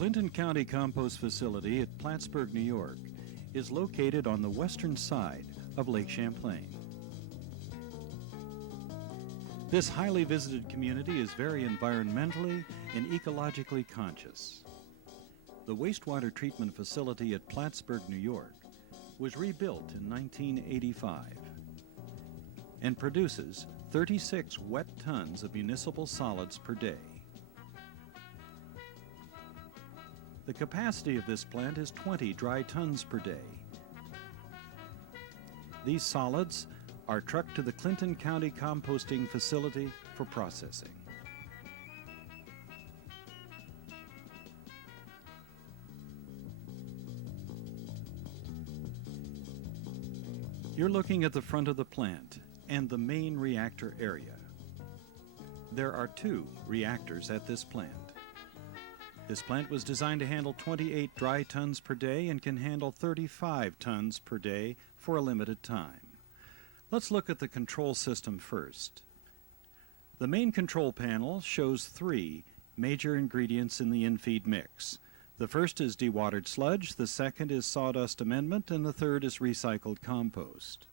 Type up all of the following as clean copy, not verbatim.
Clinton County Compost Facility at Platsburg, New York, is located on the western side of Lake Champlain. This highly visited community is very environmentally and ecologically conscious. The wastewater treatment facility at Platsburg, New York, was rebuilt in 1985 and produces 36 wet tons of municipal solids per day. The capacity of this plant is 20 dry tons per day. These solids are trucked to the Clinton County Composting Facility for processing. You're looking at the front of the plant and the main reactor area. There are 2 reactors at this plant. This plant was designed to handle 28 dry tons per day and can handle 35 tons per day for a limited time. Let's look at the control system first. The main control panel shows 3 major ingredients in the in-feed mix. The first is dewatered sludge, the second is sawdust amendment, and the third is recycled compost.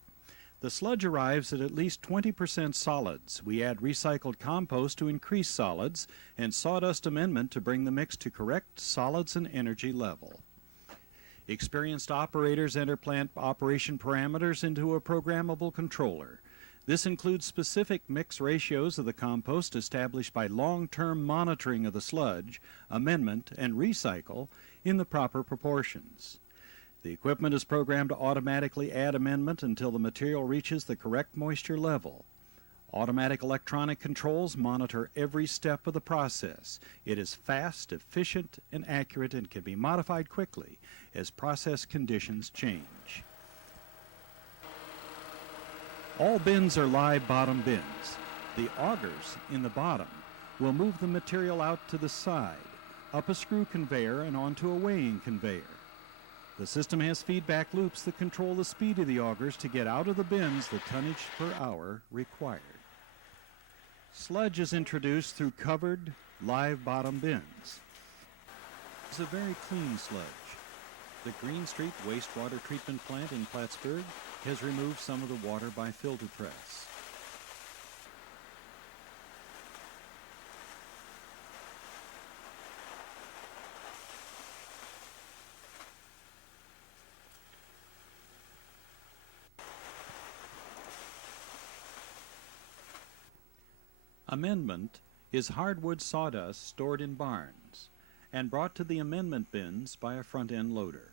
The sludge arrives at least 20% solids. We add recycled compost to increase solids and sawdust amendment to bring the mix to correct solids and energy level. Experienced operators enter plant operation parameters into a programmable controller. This includes specific mix ratios of the compost established by long-term monitoring of the sludge, amendment, and recycle in the proper proportions. The equipment is programmed to automatically add amendment until the material reaches the correct moisture level. Automatic electronic controls monitor every step of the process. It is fast, efficient, and accurate and can be modified quickly as process conditions change. All bins are live bottom bins. The augers in the bottom will move the material out to the side, up a screw conveyor and onto a weighing conveyor. The system has feedback loops that control the speed of the augers to get out of the bins the tonnage per hour required. Sludge is introduced through covered, live bottom bins. It's a very clean sludge. The Green Street wastewater treatment plant in Platsburg has removed some of the water by filter press. Amendment is hardwood sawdust stored in barns and brought to the amendment bins by a front-end loader.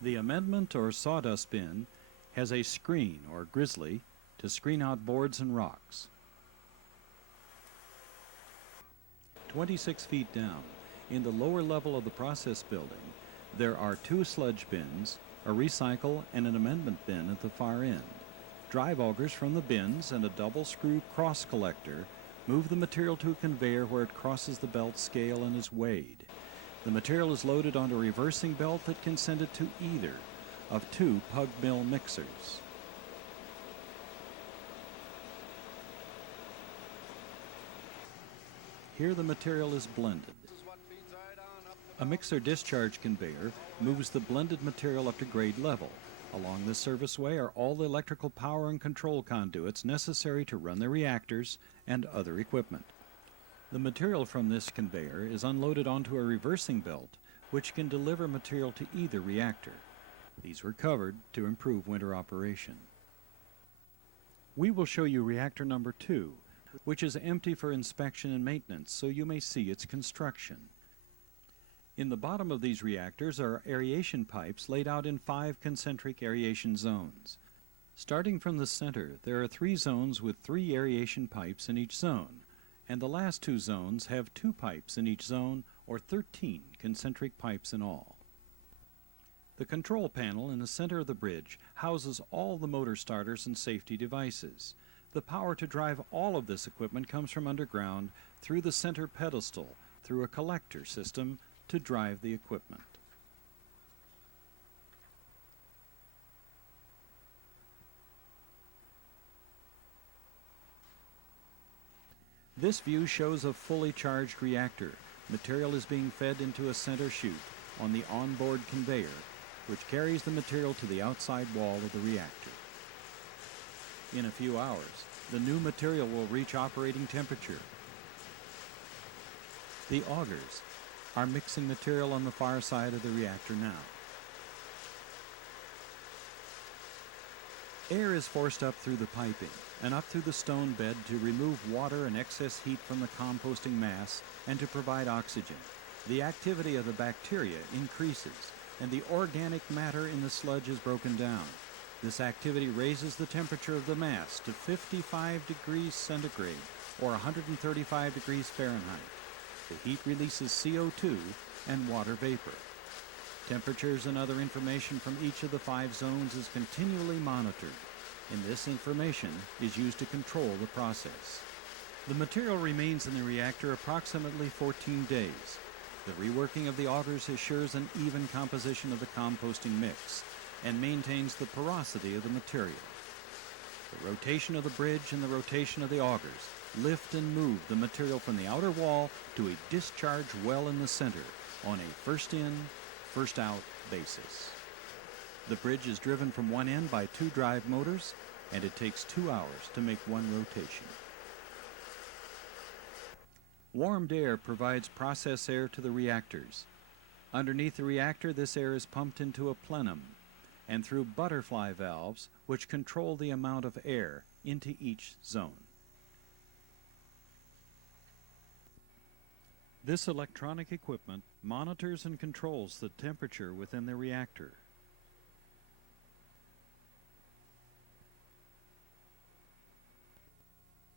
The amendment or sawdust bin has a screen or grizzly to screen out boards and rocks. 26 feet down, in the lower level of the process building, there are 2 sludge bins, a recycle and an amendment bin at the far end. Drive augers from the bins and a double screw cross collector move the material to a conveyor where it crosses the belt scale and is weighed. The material is loaded onto a reversing belt that can send it to either of 2 pug mill mixers. Here the material is blended. A mixer discharge conveyor moves the blended material up to grade level. Along this serviceway are all the electrical power and control conduits necessary to run the reactors and other equipment. The material from this conveyor is unloaded onto a reversing belt, which can deliver material to either reactor. These were covered to improve winter operation. We will show you reactor number 2, which is empty for inspection and maintenance, so you may see its construction. In the bottom of these reactors are aeration pipes laid out in 5 concentric aeration zones. Starting from the center, there are 3 zones with 3 aeration pipes in each zone, and the last 2 zones have 2 pipes in each zone, or 13 concentric pipes in all. The control panel in the center of the bridge houses all the motor starters and safety devices. The power to drive all of this equipment comes from underground through the center pedestal, through a collector system to drive the equipment. This view shows a fully charged reactor material is being fed into a center chute on the onboard conveyor, which carries the material to the outside wall of the reactor. In a few hours, the new material will reach operating temperature. The augers are mixing material on the far side of the reactor now. Air is forced up through the piping and up through the stone bed to remove water and excess heat from the composting mass and to provide oxygen. The activity of the bacteria increases and the organic matter in the sludge is broken down. This activity raises the temperature of the mass to 55 degrees centigrade or 135 degrees Fahrenheit. The heat releases CO2 and water vapor. Temperatures and other information from each of the 5 zones is continually monitored, and this information is used to control the process. The material remains in the reactor approximately 14 days. The reworking of the augers assures an even composition of the composting mix and maintains the porosity of the material. The rotation of the bridge and the rotation of the augers lift and move the material from the outer wall to a discharge well in the center on a first in, first out basis. The bridge is driven from one end by 2 drive motors, and it takes 2 hours to make one rotation. Warmed air provides process air to the reactors. Underneath the reactor, this air is pumped into a plenum and through butterfly valves, which control the amount of air into each zone. This electronic equipment monitors and controls the temperature within the reactor.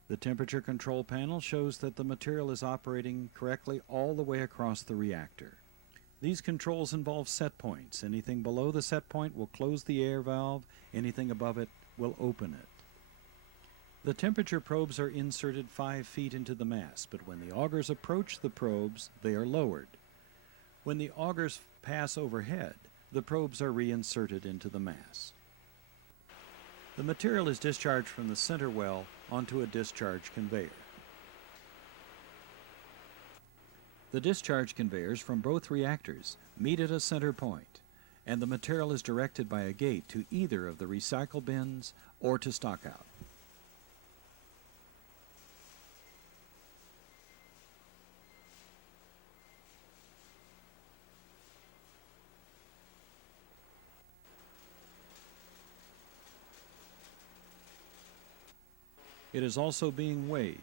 The temperature control panel shows that the material is operating correctly all the way across the reactor. These controls involve set points. Anything below the set point will close the air valve, anything above it will open it. The temperature probes are inserted 5 feet into the mass, but when the augers approach the probes, they are lowered. When the augers pass overhead, the probes are reinserted into the mass. The material is discharged from the center well onto a discharge conveyor. The discharge conveyors from both reactors meet at a center point, and the material is directed by a gate to either of the recycle bins or to stockout. It is also being weighed,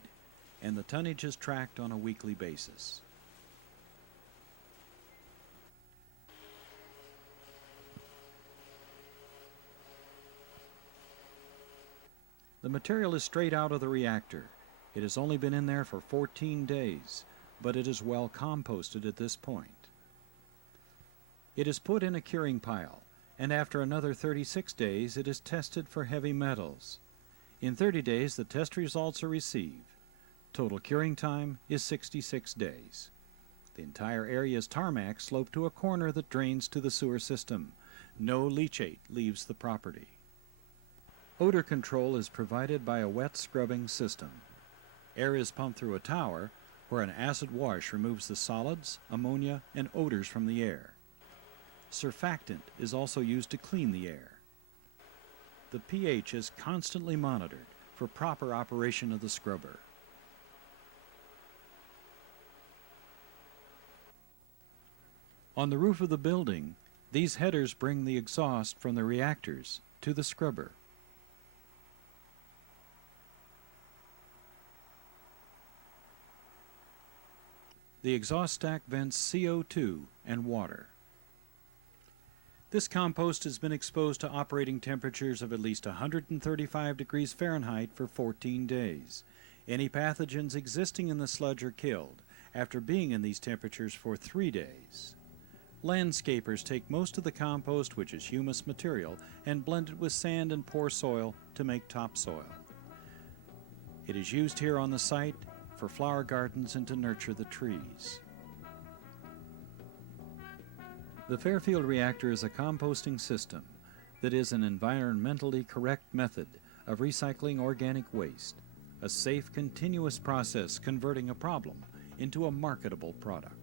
and the tonnage is tracked on a weekly basis. The material is straight out of the reactor. It has only been in there for 14 days, but it is well composted at this point. It is put in a curing pile, and after another 36 days it is tested for heavy metals. In 30 days the test results are received. Total curing time is 66 days. The entire area is tarmac sloped to a corner that drains to the sewer system. No leachate leaves the property. Odor control is provided by a wet scrubbing system. Air is pumped through a tower where an acid wash removes the solids, ammonia, and odors from the air. Surfactant is also used to clean the air. The pH is constantly monitored for proper operation of the scrubber. On the roof of the building, these headers bring the exhaust from the reactors to the scrubber. The exhaust stack vents CO2 and water. This compost has been exposed to operating temperatures of at least 135 degrees Fahrenheit for 14 days. Any pathogens existing in the sludge are killed after being in these temperatures for 3 days. Landscapers take most of the compost, which is humus material, and blend it with sand and poor soil to make topsoil. It is used here on the site for flower gardens and to nurture the trees. The Fairfield reactor is a composting system that is an environmentally correct method of recycling organic waste, a safe, continuous process converting a problem into a marketable product.